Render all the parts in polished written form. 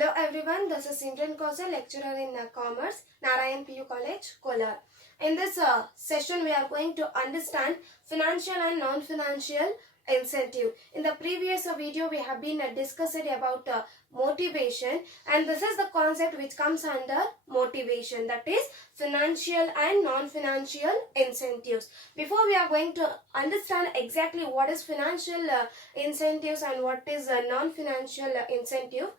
Hello everyone, this is Simran Kausal, lecturer in Commerce, Narayan PU College, Kolar. In this session, we are going to understand financial and non-financial incentive. In the previous video, we have been discussing about motivation, and this is the concept which comes under motivation, that is financial and non-financial incentives. Before we are going to understand exactly what is financial incentives and what is non-financial incentive,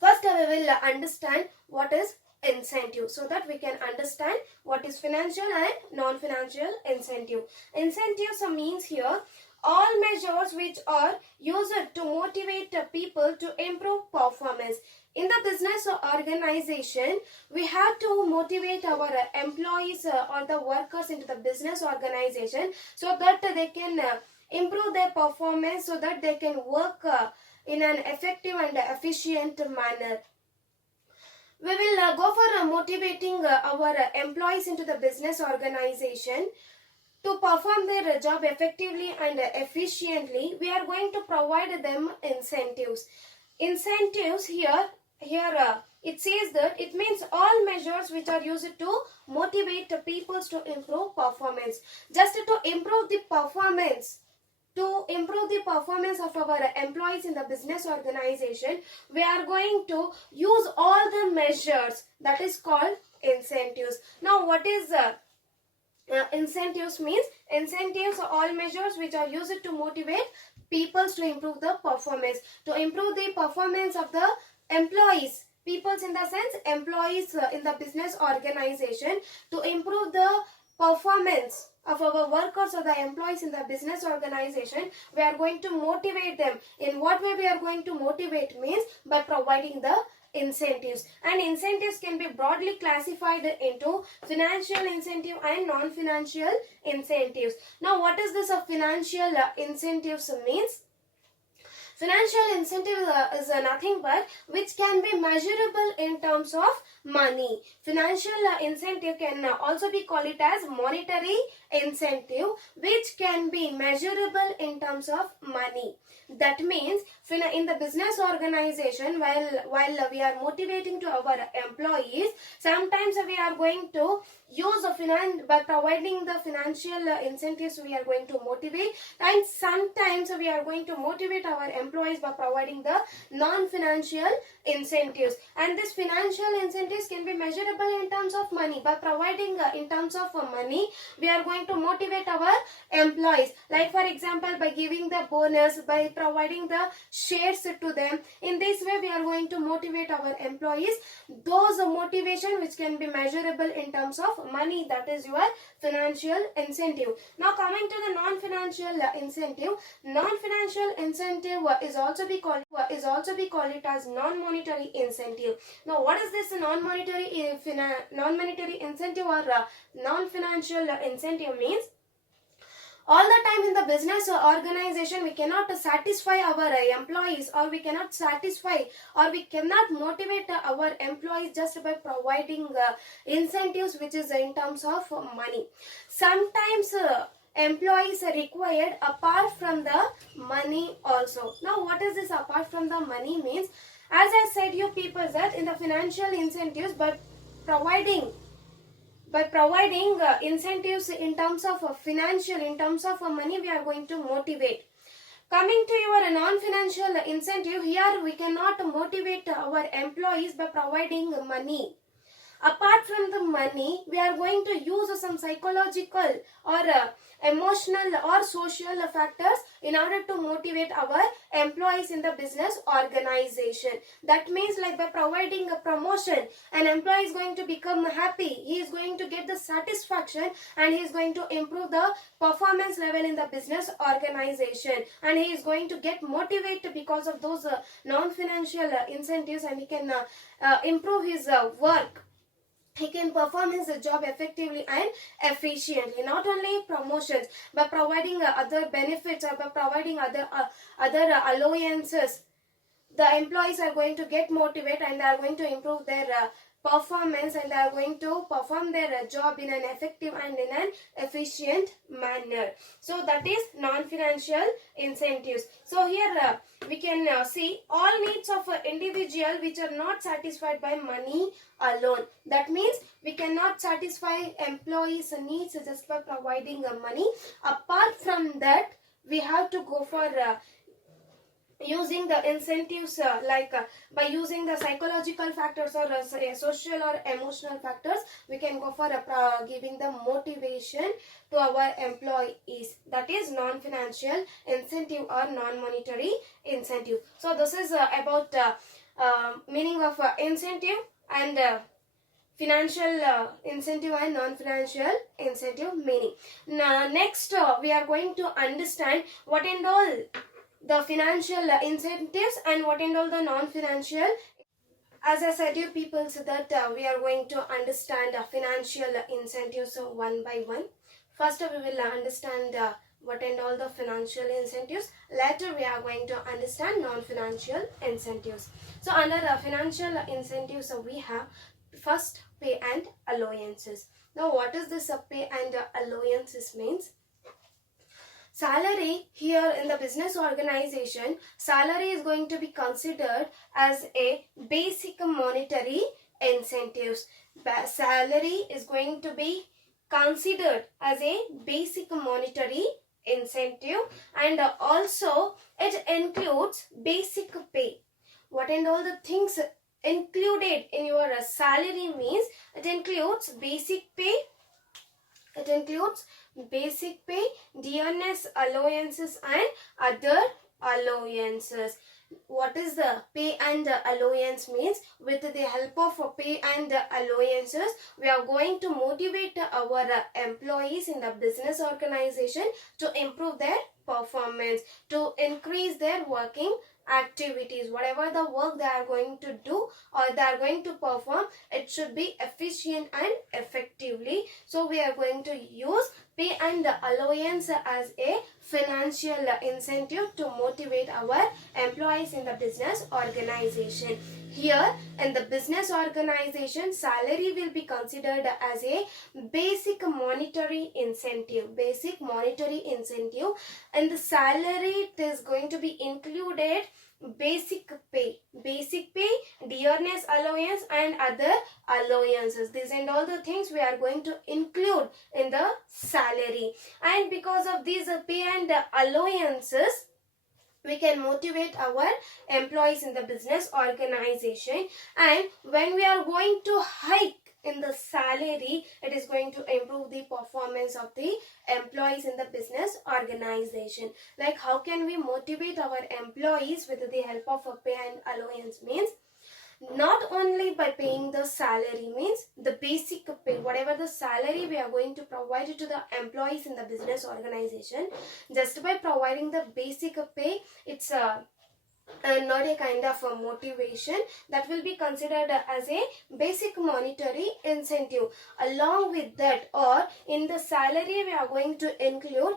first, we will understand what is incentive so that we can understand what is financial and non-financial incentive. Incentives means here all measures which are used to motivate people to improve performance. In the business or organization, we have to motivate our employees or the workers into the business organization so that they can improve their performance, so that they can work in an effective and efficient manner. We will go for motivating our employees into the business organization to perform their job effectively and efficiently. We are going to provide them incentives. Incentives here it says that it means all measures which are used to motivate people to improve performance. Just to improve the performance. To improve the performance of our employees in the business organization, we are going to use all the measures that is called incentives. Now, what is incentives means? Incentives are all measures which are used to motivate people to improve the performance. To improve the performance of the employees. Peoples in the sense employees in the business organization. To improve the performance of our workers or the employees in the business organization, we are going to motivate them. In what way we are going to motivate means by providing the incentives. And incentives can be broadly classified into financial incentive and non-financial incentives. Now, what is this financial incentives means? Financial incentive is nothing but which can be measurable in terms of money. Financial incentive can also be called it as monetary incentive, which can be measurable in terms of money. That means in the business organization, while we are motivating to our employees, sometimes we are going to use by providing the financial incentives, we are going to motivate, and sometimes we are going to motivate our employees by providing the non-financial incentives. And this financial incentives can be measurable in terms of money. By providing in terms of money, we are going to motivate our employees. Like for example, by giving the bonus, by providing the shares to them. In this way, we are going to motivate our employees. Those motivation which can be measurable in terms of money, that is your financial incentive. Now coming to the non-financial incentive. Non-financial incentive is also be called it as non-monetary incentive. Now what is this non-monetary incentive or non-financial incentive means? All the time in the business organization, we cannot satisfy our employees, or we cannot satisfy, or we cannot motivate our employees just by providing incentives which is in terms of money. Sometimes employees are required apart from the money also. Now what is this apart from the money means? As I said you people that in the financial incentives, by providing incentives in terms of financial, in terms of money, we are going to motivate. Coming to your non-financial incentive, here we cannot motivate our employees by providing money. Apart from the money, we are going to use some psychological or emotional or social factors in order to motivate our employees in the business organization. That means like by providing a promotion, an employee is going to become happy, he is going to get the satisfaction, and he is going to improve the performance level in the business organization, and he is going to get motivated because of those non-financial incentives, and he can improve his work. He can perform his job effectively and efficiently. Not only promotions, by providing other benefits or by providing other allowances, the employees are going to get motivated and they are going to improve their performance, and they are going to perform their job in an effective and in an efficient manner. So that is non-financial incentives. So here we can see all needs of an individual which are not satisfied by money alone. That means we cannot satisfy employees' needs just by providing money. Apart from that, we have to go for using the incentives by using the psychological factors or social or emotional factors. We can go for giving the motivation to our employees. That is non-financial incentive or non-monetary incentive. So this is about meaning of incentive and financial incentive and non-financial incentive meaning. Now, next we are going to understand what and all the financial incentives and what and all the non-financial. As I said you people, so that we are going to understand financial incentives one by one. First we will understand what and all the financial incentives. Later we are going to understand non-financial incentives. So under financial incentives we have first pay and allowances. Now what is this pay and allowances means? Salary here in the business organization, salary is going to be considered as a basic monetary incentives. Salary is going to be considered as a basic monetary incentive, and also it includes basic pay. What and all the things included in your salary means it includes basic pay, it includes basic pay, dearness allowances and other allowances. What is the pay and allowance means? With the help of pay and allowances, we are going to motivate our employees in the business organization to improve their performance, to increase their working activities. Whatever the work they are going to do or they are going to perform, it should be efficient and effectively. So we are going to use pay and allowance as a financial incentive to motivate our employees in the business organization. Here in the business organization, salary will be considered as a basic monetary incentive. Basic monetary incentive. In the salary, it is going to be included basic pay, dearness allowance and other allowances. These and all the things we are going to include in the salary. And because of these pay and allowances, we can motivate our employees in the business organization. And when we are going to hike in the salary, it is going to improve the performance of the employees in the business organization. Like how can we motivate our employees with the help of a pay and allowance means? Not only by paying the salary means the basic pay, whatever the salary we are going to provide to the employees in the business organization, just by providing the basic pay, it's not a kind of a motivation. That will be considered as a basic monetary incentive. Along with that, or in the salary we are going to include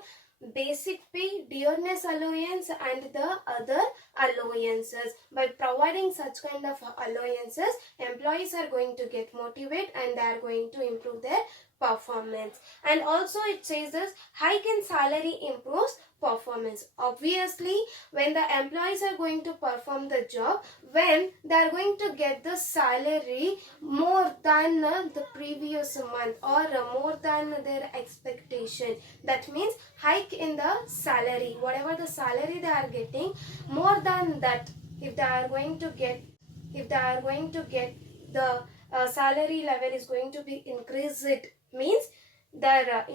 basic pay, dearness allowance and the other allowances. By providing such kind of allowances, employees are going to get motivated and they are going to improve their performance. And also it says this, hike in salary improves performance. Obviously, when the employees are going to perform the job, when they are going to get the salary more than the previous month or more than their expectation, that means hike in the salary. Whatever the salary they are getting, more than that, if they are going to get the salary level is going to be increased, means their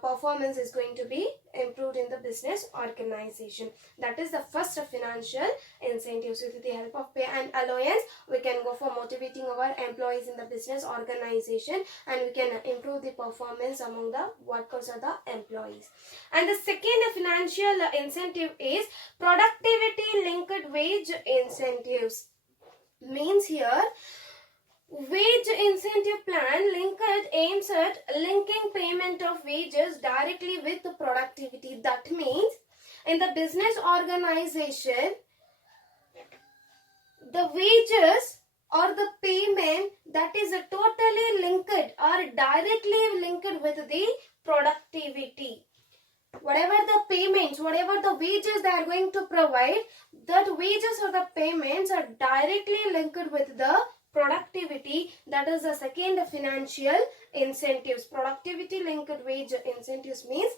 performance is going to be improved in the business organization. That is the first financial incentives. With the help of pay and allowance, we can go for motivating our employees in the business organization and we can improve the performance among the workers or the employees. And the second financial incentive is productivity linked wage incentives. Means here, wage incentive plan linked aims at linking payment of wages directly with the productivity. That means in the business organization, the wages or the payment that is totally linked or directly linked with the productivity. Whatever the payments, whatever the wages they are going to provide, that wages or the payments are directly linked with the productivity. That is the second financial incentives. Productivity linked wage incentives means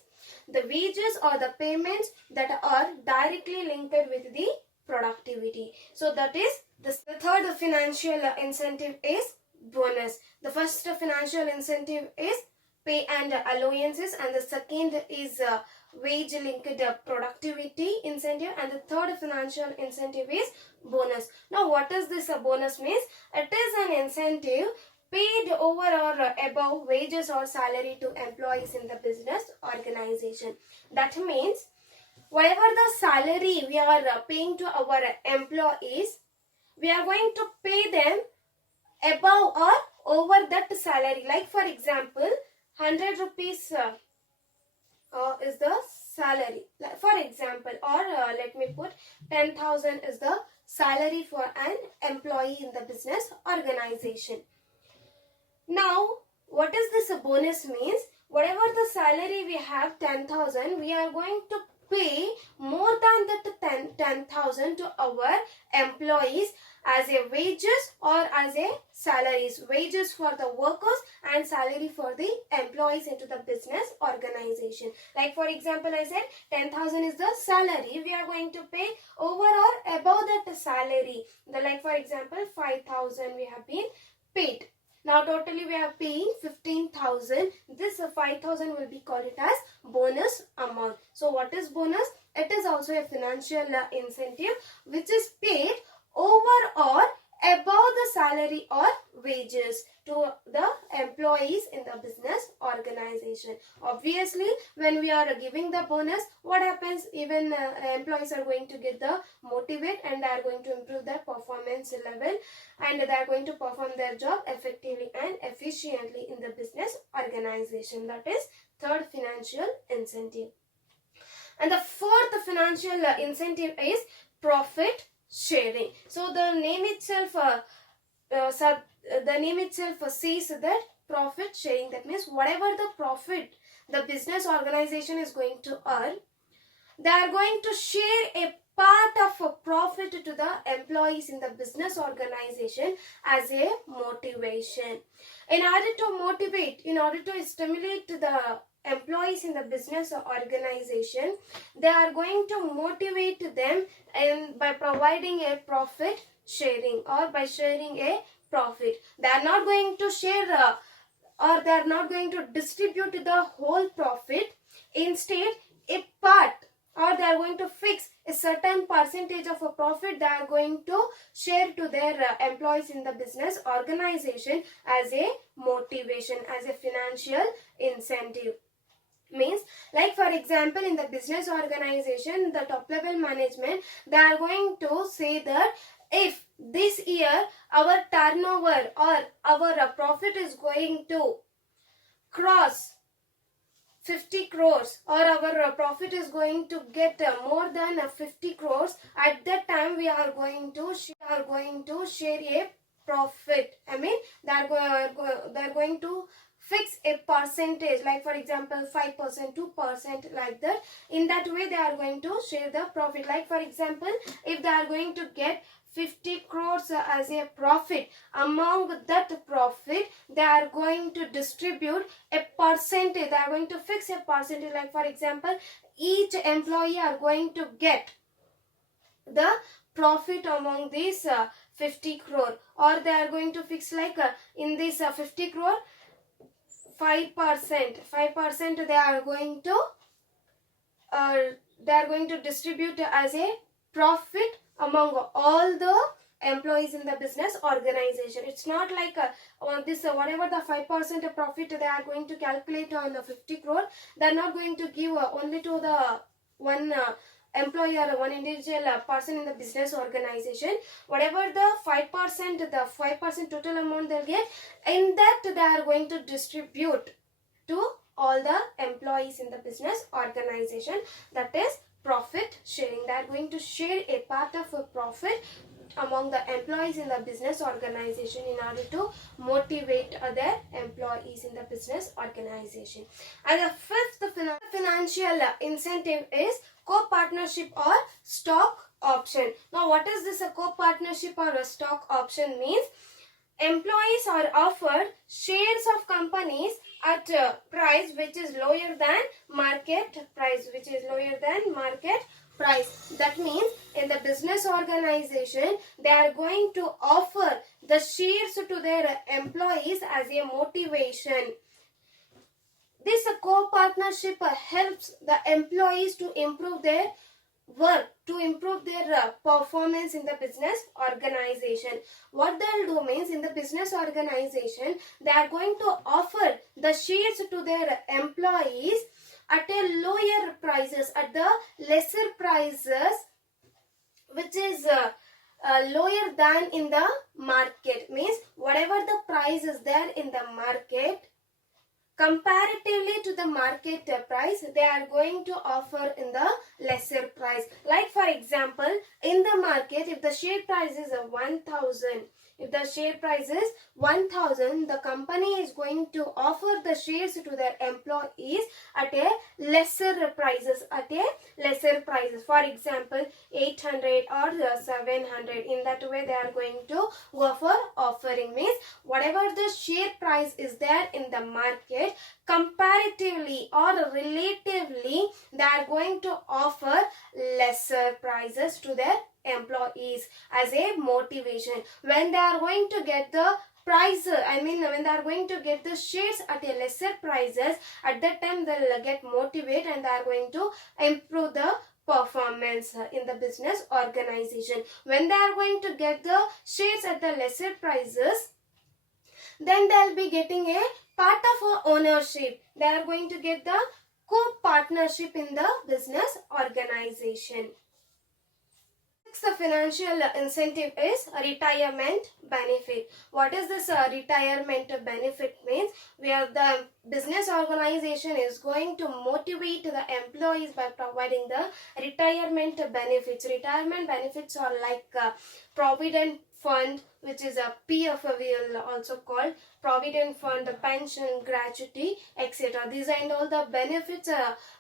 the wages or the payments that are directly linked with the productivity. So that is the third financial incentive is bonus. The first financial incentive is pay and allowances, and the second is wage linked productivity incentive, and the third financial incentive is bonus. Now what is this bonus means? It is an incentive paid over or above wages or salary to employees in the business organization. That means whatever the salary we are paying to our employees, we are going to pay them above or over that salary. Like for example, 100 rupees is the salary, for example, or let me put 10,000 is the salary for an employee in the business organization. Now what is this bonus means? Whatever the salary we have 10,000, we are going to pay more than that 10,000 to our employees as a wages or as a salaries. Wages for the workers and salary for the employees into the business organization. Like for example, I said 10,000 is the salary. We are going to pay over or above that salary. Like for example, 5,000 we have been paid. Now totally we are paying 15,000. This 5,000 will be called it as bonus amount. So what is bonus? It is also a financial incentive which is paid over or above the salary or wages to the employees in the business organization. Obviously, when we are giving the bonus, what happens? Even employees are going to get the motivate, and they are going to improve their performance level, and they are going to perform their job effectively and efficiently in the business organization. That is third financial incentive. And the fourth financial incentive is profit sharing. So the name itself says that profit sharing. That means whatever the profit the business organization is going to earn, they are going to share a part of a profit to the employees in the business organization as a motivation. In order to motivate, in order to stimulate the employees in the business organization, they are going to motivate them and by providing a profit sharing or by sharing a profit. They are not going to share or they are not going to distribute the whole profit. Instead, a part, or they are going to fix a certain percentage of a profit they are going to share to their employees in the business organization as a motivation, as a financial incentive. Means, like for example, in the business organization, the top level management, they are going to say that if this year our turnover or our profit is going to cross 50 crores, or our profit is going to get more than 50 crores, at that time we are going to share a profit. I mean, they are going to fix a percentage, like for example 5%, 2%, like that. In that way they are going to share the profit. Like for example, if they are going to get 50 crores as a profit, among that profit they are going to distribute a percentage. They are going to fix a percentage. Like for example, each employee are going to get the profit among these 50 crore, or they are going to fix like in this 50 crore 5% they are going to distribute as a profit among all the employees in the business organization. It's not like whatever the 5% profit they are going to calculate on the 50 crore, they are not going to give only to the one employee or one individual person in the business organization. Whatever the 5% total amount they'll get, in that they are going to distribute to all the employees in the business organization. That is profit sharing. They are going to share a part of a profit among the employees in the business organization in order to motivate their employees in the business organization. And the fifth financial incentive is co-partnership or stock option. Now what is this a co-partnership or a stock option means? Employees are offered shares of companies at a price which is lower than market price, That means in the business organization, they are going to offer the shares to their employees as a motivation. This co-partnership helps the employees to improve their work, to improve their performance in the business organization. What they'll do means, in the business organization, they are going to offer the shares to their employees at a lower prices, at the lesser prices, which is lower than in the market. Means whatever the price is there in the market, comparatively to the market price, they are going to offer in the lesser price. Like for example, in the market, if the share price is 1,000, the company is going to offer the shares to their employees at a lesser prices, For example, 800 or 700. In that way, they are going to go for offering. Means whatever the share price is there in the market, comparatively or relatively, they are going to offer lesser prices to their employees as a motivation. When they are going to get the when they are going to get the shares at a lesser prices, at that time they will get motivated and they are going to improve the performance in the business organization. When they are going to get the shares at the lesser prices, then they will be getting a part of ownership. They are going to get the co-partnership in the business organization. The financial incentive is retirement benefit. What is this retirement benefit means? Where the business organization is going to motivate the employees by providing the retirement benefits. Retirement benefits are like provident fund, which is a PF, we will also call provident fund, the pension, gratuity, etc. These are all the benefits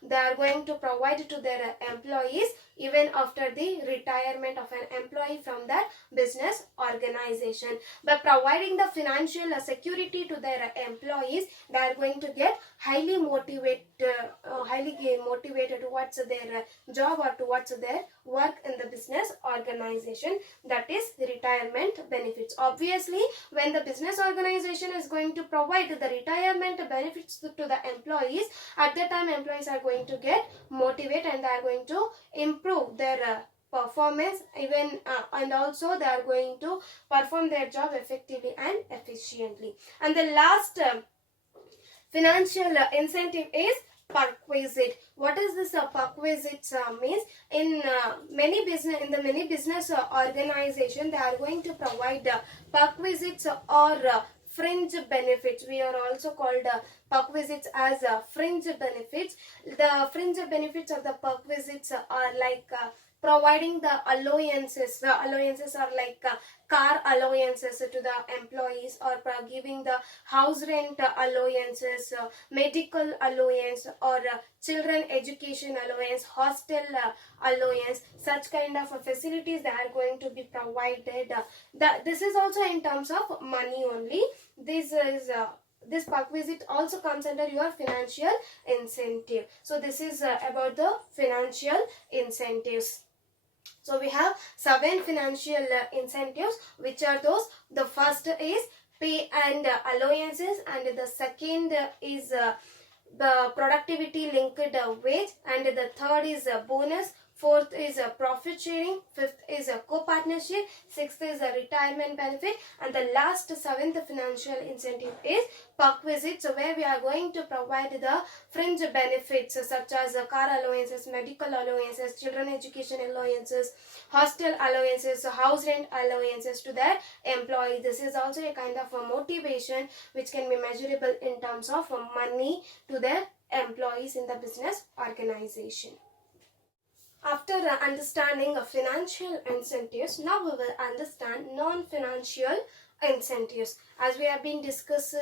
they are going to provide to their employees even after the retirement of an employee from that business organization. By providing the financial security to their employees, they are going to get highly motivated towards their job or towards their work in the business organization. That is the retirement benefits. Obviously, when the business organization is going to provide the retirement benefits to the employees, at that time employees are going to get motivated and they are going to improve their performance and also they are going to perform their job effectively and efficiently. And the last financial incentive is perquisite. What is this perquisite means? In many business organization, they are going to provide perquisites or fringe benefits. We are also called perquisites as fringe benefits. The fringe benefits of the perquisites are like providing the allowances. The allowances are like car allowances to the employees, or giving the house rent allowances, medical allowance, or children education allowance, hostel allowance. Such kind of facilities that are going to be provided. This is also in terms of money only. This perquisite also comes under your financial incentive. So this is about the financial incentives. So we have 7 financial incentives. Which are those? The first is pay and allowances, and the second is the productivity linked wage, and the third is bonus. Fourth is a profit sharing. Fifth is a co-partnership. Sixth is a retirement benefit. And the last 7th financial incentive is perquisite. So where we are going to provide the fringe benefits such as car allowances, medical allowances, children education allowances, hostel allowances, house rent allowances to their employees. This is also a kind of a motivation which can be measurable in terms of money to their employees in the business organization. After understanding financial incentives, now we will understand non-financial incentives. As we have been discussed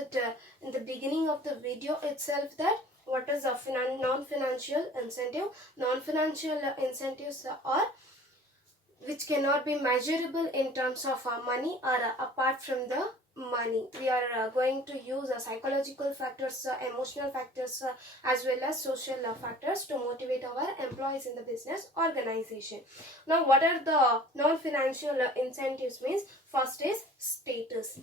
in the beginning of the video itself, that what is a non-financial incentive? Non-financial incentives are which cannot be measurable in terms of money or apart from the money. We are going to use psychological factors, emotional factors, as well as social factors to motivate our employees in the business organization. Now, what are the non-financial incentives means? First is status.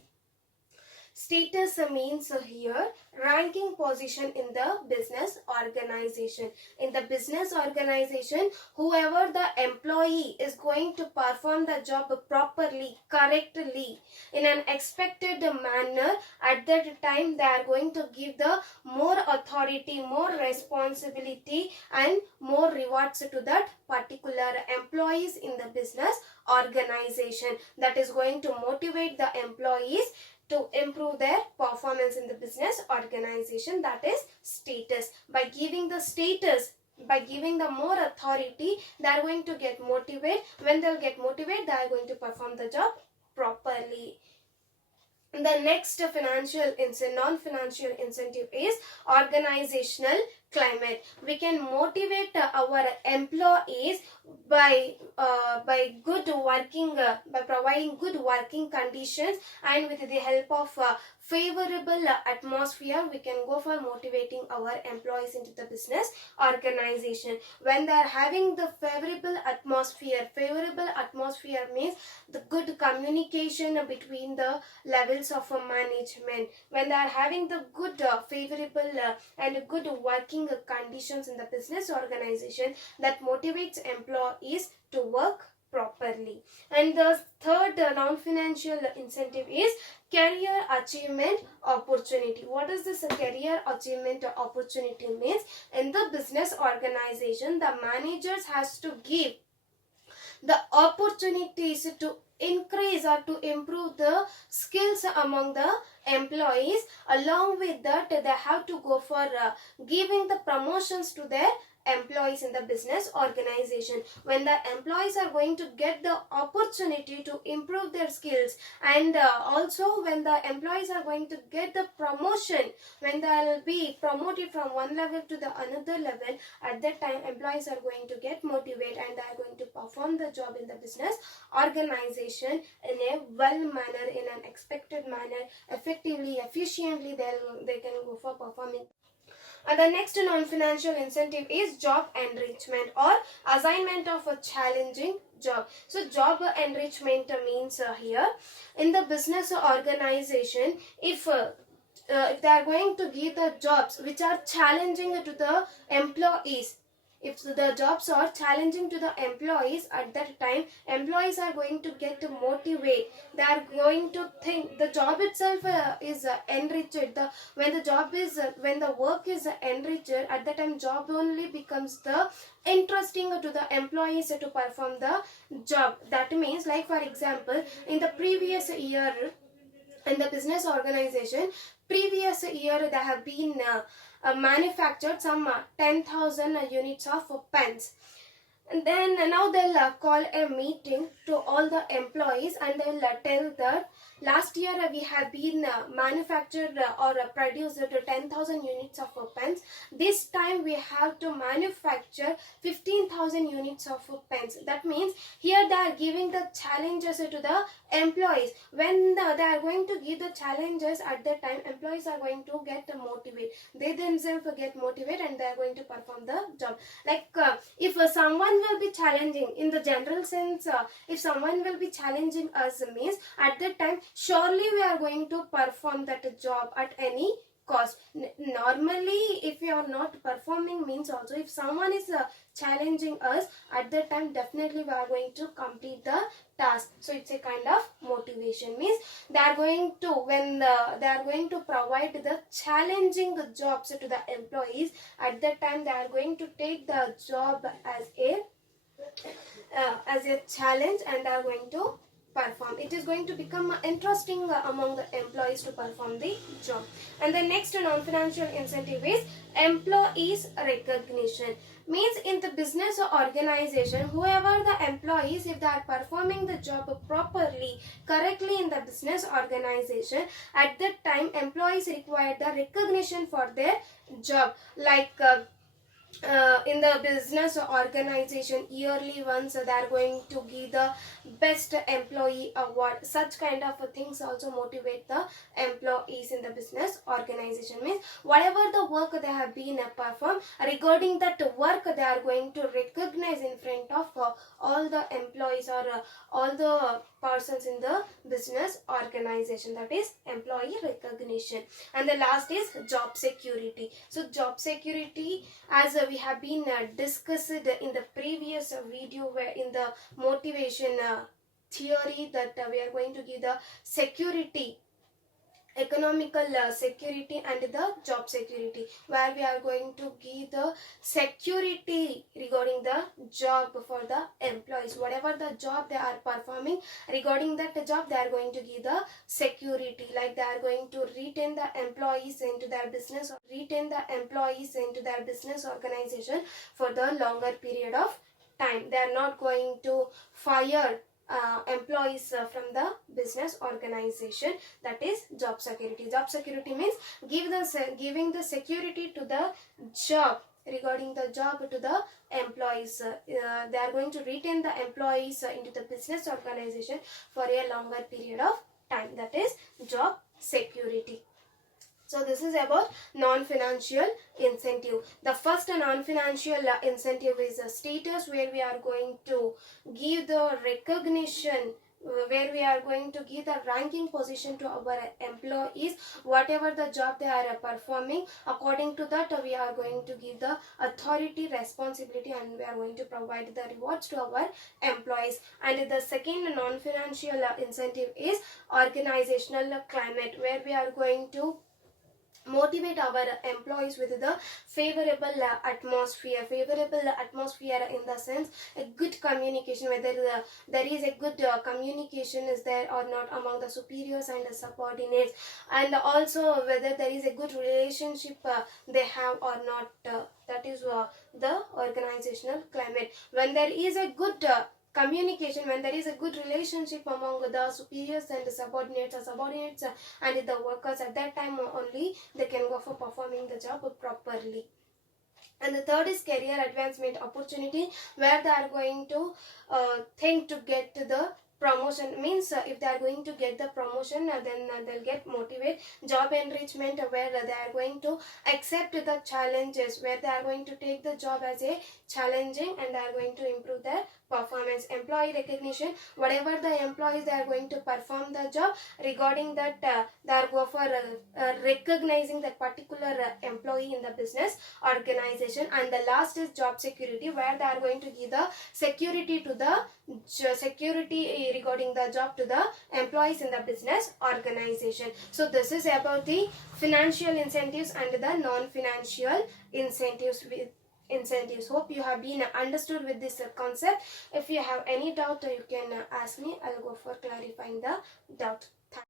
Status means here ranking position in the business organization. In the business organization, whoever the employee is going to perform the job properly, correctly, in an expected manner, at that time they are going to give the more authority, more responsibility and more rewards to that particular employees in the business organization. That is going to motivate the employees to improve their performance in the business organization. That is status. By giving the status, by giving the more authority, they are going to get motivated. When they will get motivated, they are going to perform the job properly. The next non-financial incentive is organizational climate. We can motivate our employees by good working, by providing good working conditions, and with the help of favorable atmosphere, we can go for motivating our employees into the business organization. When they are having the favorable atmosphere means the good communication between the levels of management. When they are having the good favorable and good working conditions in the business organization, that motivates employees to work properly. And the third non-financial incentive is career achievement opportunity. What is this career achievement opportunity means? In the business organization, the managers has to give the opportunities to increase or to improve the skills among the employees. Along with that, they have to go for giving the promotions to their employees in the business organization. When the employees are going to get the opportunity to improve their skills, and also when the employees are going to get the promotion, when they will be promoted from one level to the another level, at that time employees are going to get motivated and they are going to perform the job in the business organization in a well manner, in an expected manner, effectively, efficiently. They can go for performing. And the next non-financial incentive is job enrichment or assignment of a challenging job. So job enrichment means here in the business organization, if they are going to give the jobs which are challenging to the employees, if the jobs are challenging to the employees, at that time employees are going to get motivated. They are going to think the job itself is enriched. When the work is enriched, at that time job only becomes the interesting to the employees to perform the job. That means, like for example, in the previous year in the business organization, previous year they have been manufactured some 10,000 units of pens. And then now they'll call a meeting to all the employees and they'll tell that last year we have been manufactured or produced 10,000 units of pens. This time we have to manufacture 15,000 units of pens. That means here they are giving the challenges to the employees. When they are going to give the challenges, at that time employees are going to get motivated. They themselves get motivated and they are going to perform the job. Like if someone will be challenging, in the general sense, if someone will be challenging us means, at that time surely we are going to perform that job at any cost. Normally if we are not performing means, also if someone is challenging us, at that time definitely we are going to complete the task. So it's a kind of motivation. Means they are going to, when they are going to provide the challenging jobs to the employees, at that time they are going to take the job as a challenge and they are going to perform. It is going to become interesting among the employees to perform the job. And the next non-financial incentive is employees recognition. Means in the business or organization, whoever the employees, if they are performing the job properly, correctly in the business organization, at that time employees require the recognition for their job. Like in the business organization, yearly once they are going to give the best employee award. Such kind of things also motivate the employees in the business organization. Means whatever the work they have been performed, regarding that work they are going to recognize in front of all the employees or all the persons in the business organization. That is employee recognition. And the last is job security. So job security, as we have been discussed in the previous video, where in the motivation theory, that we are going to give the security, economical security and the job security, where we are going to give the security regarding the job for the employees. Whatever the job they are performing, regarding that job they are going to give the security, like they are going to retain the employees into their business, or retain the employees into their business organization for the longer period of time. They are not going to fire employees from the business organization. That is job security. Job security means giving the security to the job, regarding the job to the employees. They are going to retain the employees into the business organization for a longer period of time. That is job security. So this is about non-financial incentive. The first non-financial incentive is a status, where we are going to give the recognition, where we are going to give the ranking position to our employees. Whatever the job they are performing, according to that we are going to give the authority, responsibility, and we are going to provide the rewards to our employees. And the second non-financial incentive is organizational climate, where we are going to motivate our employees with the favorable atmosphere in the sense a good communication, whether there is a good communication is there or not among the superiors and the subordinates, and also whether there is a good relationship they have or not. That is the organizational climate. When there is a good communication, when there is a good relationship among the superiors and the subordinates, and the workers, at that time only they can go for performing the job properly. And the third is career advancement opportunity, where they are going to think to get the promotion. Means if they are going to get the promotion, then they'll get motivated. Job enrichment, where they are going to accept the challenges, where they are going to take the job as a challenging, and they are going to improve their performance. Employee recognition, whatever the employees they are going to perform the job, regarding that they are go for recognizing that particular employee in the business organization. And the last is job security, where they are going to give the security to the security regarding the job to the employees in the business organization. So this is about the financial incentives and the non-financial incentives. Hope you have been understood with this concept. If you have any doubt, you can ask me. I'll go for clarifying the doubt.